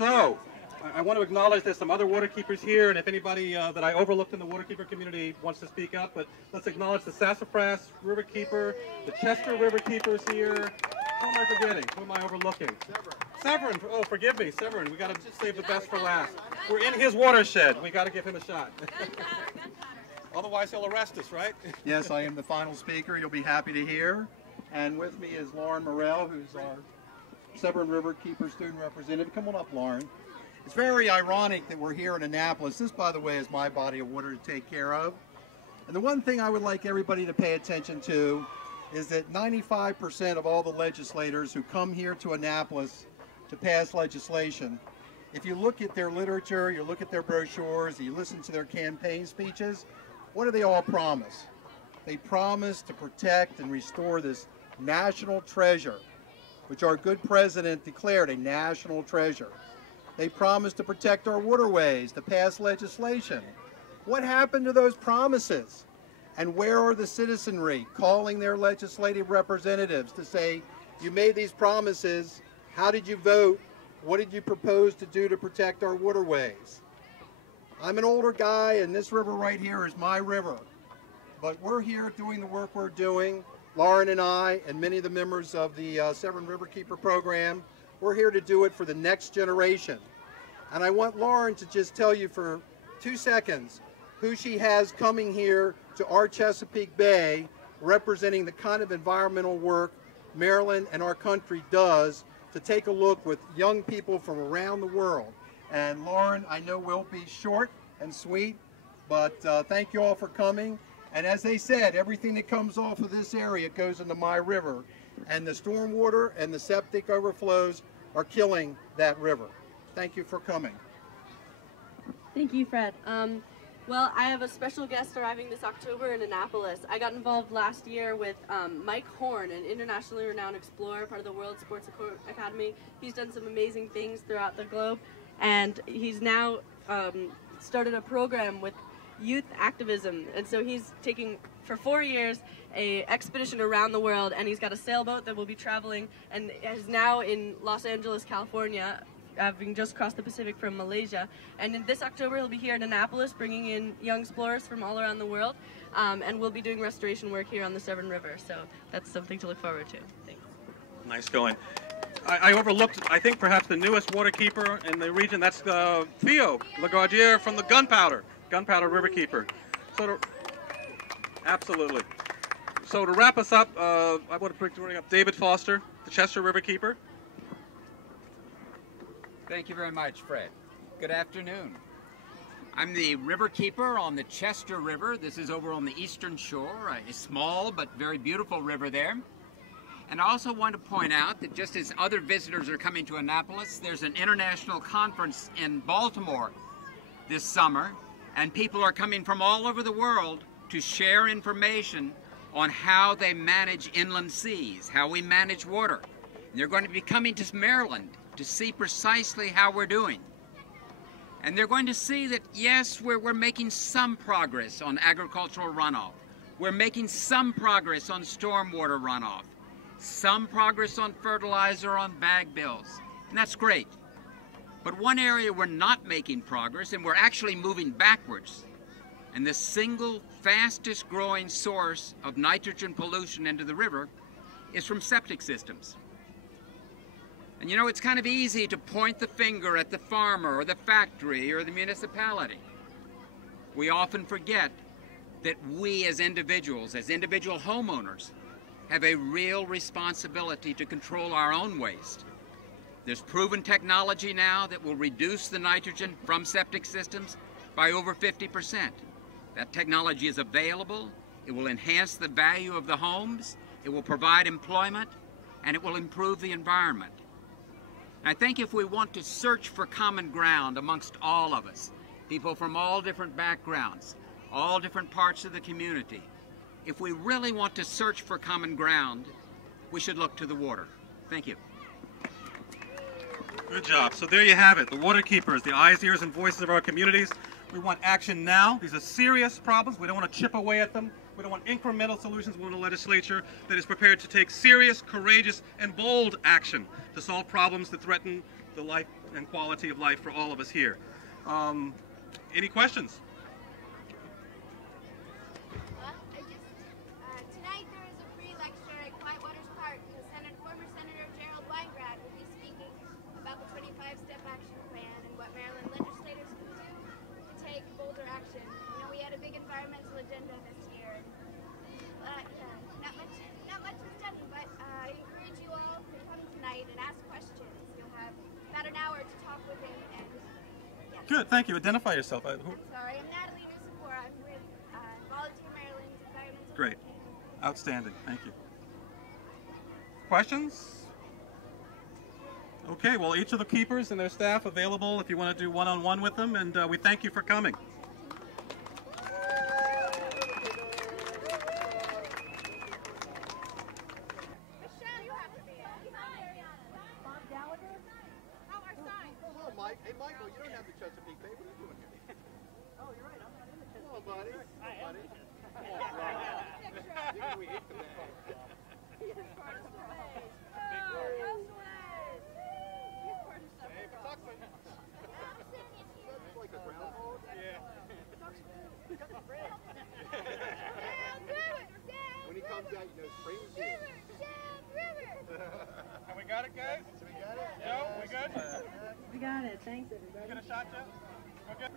So, I want to acknowledge there's some other Waterkeepers here, and if anybody that I overlooked in the Waterkeeper community wants to speak up, but let's acknowledge the Sassafras Riverkeeper, the Chester Riverkeepers here. Who am I forgetting? Who am I overlooking? Severn. Oh, forgive me, Severn. We got to save the best for last. We're in his watershed. We got to give him a shot. Otherwise, he'll arrest us, right? Yes, I am the final speaker. You'll be happy to hear. And with me is Lauren Morrell, who's our Severn Riverkeeper student representative. Come on up, Lauren. It's very ironic that we're here in Annapolis. This, by the way, is my body of water to take care of. And the one thing I would like everybody to pay attention to is that 95% of all the legislators who come here to Annapolis to pass legislation, if you look at their literature, you look at their brochures, you listen to their campaign speeches, what do they all promise? They promise to protect and restore this national treasure, which our good president declared a national treasure. They promised to protect our waterways, to pass legislation. What happened to those promises? And where are the citizenry calling their legislative representatives to say, you made these promises, how did you vote? What did you propose to do to protect our waterways? I'm an older guy, and this river right here is my river. But we're here doing the work we're doing, Lauren and I, and many of the members of the Severn Riverkeeper program. We're here to do it for the next generation. And I want Lauren to just tell you for 2 seconds who she has coming here to our Chesapeake Bay, representing the kind of environmental work Maryland and our country does to take a look with young people from around the world. And Lauren, I know will be short and sweet, but thank you all for coming. And as they said, everything that comes off of this area goes into my river. And the stormwater and the septic overflows are killing that river. Thank you for coming. Thank you, Fred. Well, I have a special guest arriving this October in Annapolis. I got involved last year with Mike Horn, an internationally renowned explorer, part of the World Sports Academy. He's done some amazing things throughout the globe, and he's now started a program with youth activism. And so he's taking, for 4 years, a expedition around the world, and he's got a sailboat that will be traveling, and is now in Los Angeles, California, having just crossed the Pacific from Malaysia. And in this October, he'll be here in Annapolis, bringing in young explorers from all around the world, and we'll be doing restoration work here on the Severn River. So that's something to look forward to. Thanks. Nice going. I overlooked, I think, perhaps the newest waterkeeper in the region. That's Theo Lagardiere from the Gunpowder Riverkeeper. So absolutely. So to wrap us up, I want to bring up David Foster, the Chester Riverkeeper. Thank you very much, Fred. Good afternoon. I'm the riverkeeper on the Chester River. This is over on the eastern shore, a small but very beautiful river there. And I also want to point out that just as other visitors are coming to Annapolis, there's an international conference in Baltimore this summer, and people are coming from all over the world to share information on how they manage inland seas, how we manage water. And they're going to be coming to Maryland to see precisely how we're doing. And they're going to see that, yes, we're making some progress on agricultural runoff. We're making some progress on stormwater runoff. Some progress on fertilizer, on bag bills. And that's great. But one area we're not making progress, and we're actually moving backwards, and the single fastest growing source of nitrogen pollution into the river is from septic systems. And you know, it's kind of easy to point the finger at the farmer or the factory or the municipality. We often forget that we as individuals homeowners, have a real responsibility to control our own waste. There's proven technology now that will reduce the nitrogen from septic systems by over 50%. That technology is available. It will enhance the value of the homes. It will provide employment, and it will improve the environment. I think if we want to search for common ground amongst all of us, people from all different backgrounds, all different parts of the community, if we really want to search for common ground, we should look to the water. Thank you. Good job. So there you have it. The Waterkeepers, the eyes, ears, and voices of our communities. We want action now. These are serious problems. We don't want to chip away at them. We don't want incremental solutions. We want a legislature that is prepared to take serious, courageous, and bold action to solve problems that threaten the life and quality of life for all of us here. Any questions? Tonight there is a free lecture at Quiet Waters Park. Former Senator Gerald Weingrad will be speaking about the 25-step action plan and what Maryland legislators can do to take bolder action. You know, we had a big environmental agenda this year, and not much was done, but I encourage you all to come tonight and ask questions. You'll have about an hour to talk with him. And yeah. Good, thank you. Identify yourself. I'm sorry, I'm Natalie Rusapor. I'm with Volunteer Maryland's Environmental Great. Campaign. Outstanding. Thank you. Questions? Okay, well, each of the keepers and their staff available if you want to do one-on-one with them, and we thank you for coming. Mike. Hey, Michael, you don't have the Chesapeake Bay. What are you doing here? Oh, you're right. I'm not in the Chesapeake. Come on, buddy. Hi, buddy. Come on, bro. We hate the bay. It's like a groundhog. Yeah. When he comes out, you know, spring's here. And we got it, guys? We got it? Joe, we good? We got it. Thanks, everybody. Get a shot, Joe? Okay.